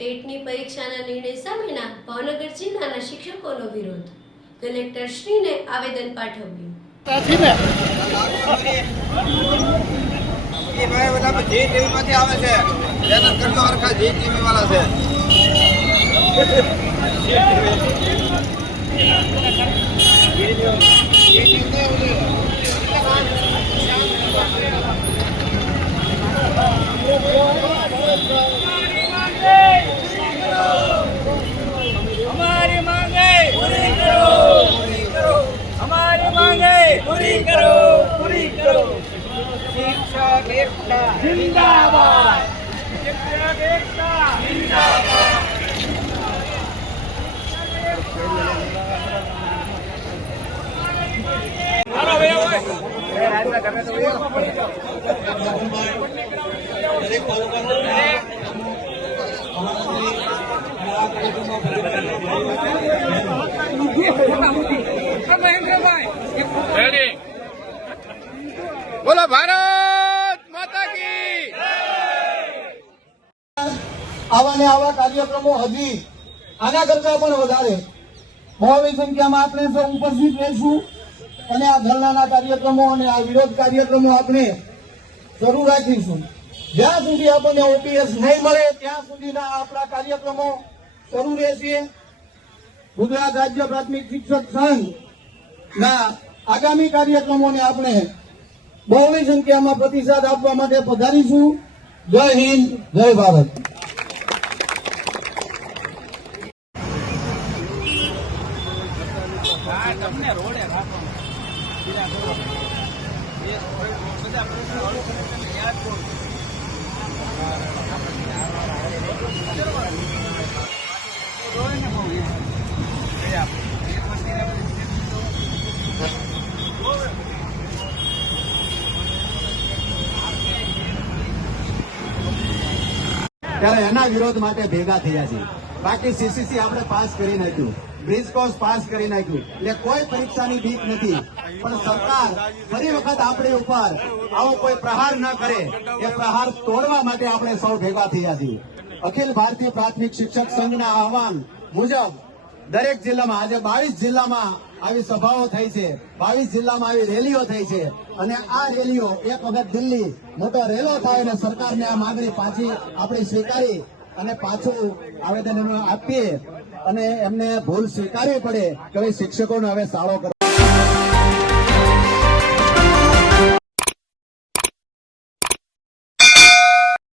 ટેટની પરીક્ષાના નિર્ણય સામેના ભાવનગર જિલ્લાના શિક્ષકોનો વિરોધ. કલેક્ટર શ્રીને આવેદન પાઠવ્યું. हमारी मांगे पूरी करो, हमारी मांगे पूरी करो, पूरी करो। शिक्षक एकता जिंदाबाद, शिक्षक एकता जिंदाबाद। हेलो भैया बोलो भारत माता की। આવા ને આવા કાર્યક્રમો હજી આના કરતા પણ વધારે બહોળી સંખ્યામાં આપણે સૌ ઉપસ્થિત રહીશું અને આ ધરણાના કાર્યક્રમો અને આ વિરોધ કાર્યક્રમો આપણે શરૂ રાખીશું. જ્યાં સુધી આપણને ઓપીએસ નહીં મળે ત્યાં સુધીના આપણા કાર્યક્રમો શરૂ રહેશે. ગુજરાત રાજ્ય પ્રાથમિક શિક્ષક સંઘના આગામી કાર્યક્રમોને આપણે બહોળી સંખ્યામાં પ્રતિસાદ આપવા માટે પધારીશું. જય હિન્દ, જય ભારત. તમને રોડે રાખો ત્યારે એના વિરોધ માટે ભેગા થયા છે. બાકી સીસીસી આપણે પાસ કરી નાખ્યું, બ્રિજ કોર્સ પાસ કરી નાખ્યું, એટલે કોઈ પરીક્ષાની બીક નથી. પણ સરકાર ફરી વખત આપણી ઉપર આવો કોઈ પ્રહાર ન કરે એ પ્રહાર તોડવા માટે આપણે સૌ ભેગા થયા છીએ. અખિલ ભારતીય પ્રાથમિક શિક્ષક સંઘના આહવાન મુજબ દરેક જિલ્લામાં આજે 22 જિલ્લામાં આવી સભાઓ થઈ છે, 22 જિલ્લામાં આવી રેલીઓ થઈ છે. અને આ રેલીઓ એક વખત દિલ્હી મોટો રેલો થાય અને સરકારને આ માંગણી પાછી આપણે સ્વીકારી અને પાછું આવેદન આપીએ અને એમને ભૂલ સ્વીકારવી પડે કે ભાઈ શિક્ષકોને હવે શાળો